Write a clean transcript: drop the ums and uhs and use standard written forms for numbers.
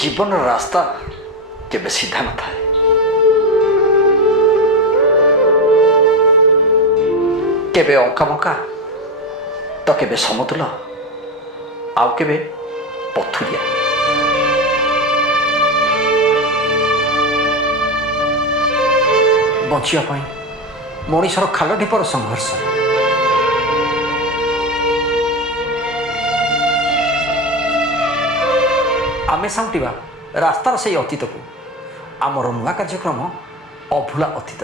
जीवन रास्ता केबे सीधा न थाए। केबे अंका बंका तो केबे समतुल आउ केबे पथुरिया। बचिया पाई मनीषर खाल ढिपर संघर्ष। आमे साउंटिबा रास्तार से अतीत को आमर नुआ कार्यक्रम अभुला अतीत।